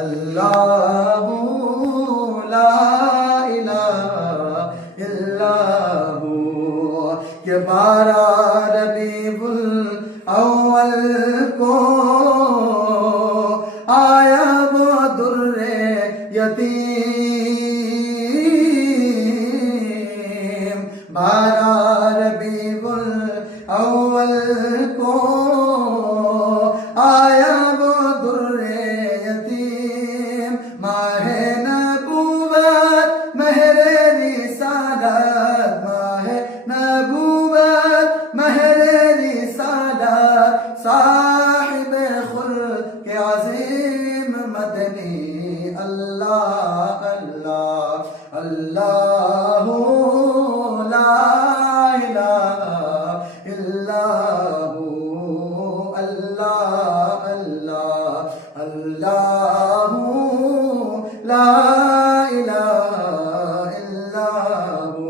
अल्लाहु ला इलाहा इल्लल्लाहु। ये 12 रबीउल अव्वल को आया वो दुर्रे यतीम। 12 रबीउल अव्वल को आया वो दुर्रे यतीम। माहे नबूवत महरे रिसालत, माहे नबूवत महरे रिसालत, साहिब खुल्क अज़ीम मदनी। अल्लाह अल्लाह अल्लाहु ला इलाहा इल्लल्लाहु। अल्लाह अल्लाह अल्लाहु ला इलाहा इल्लल्लाहु।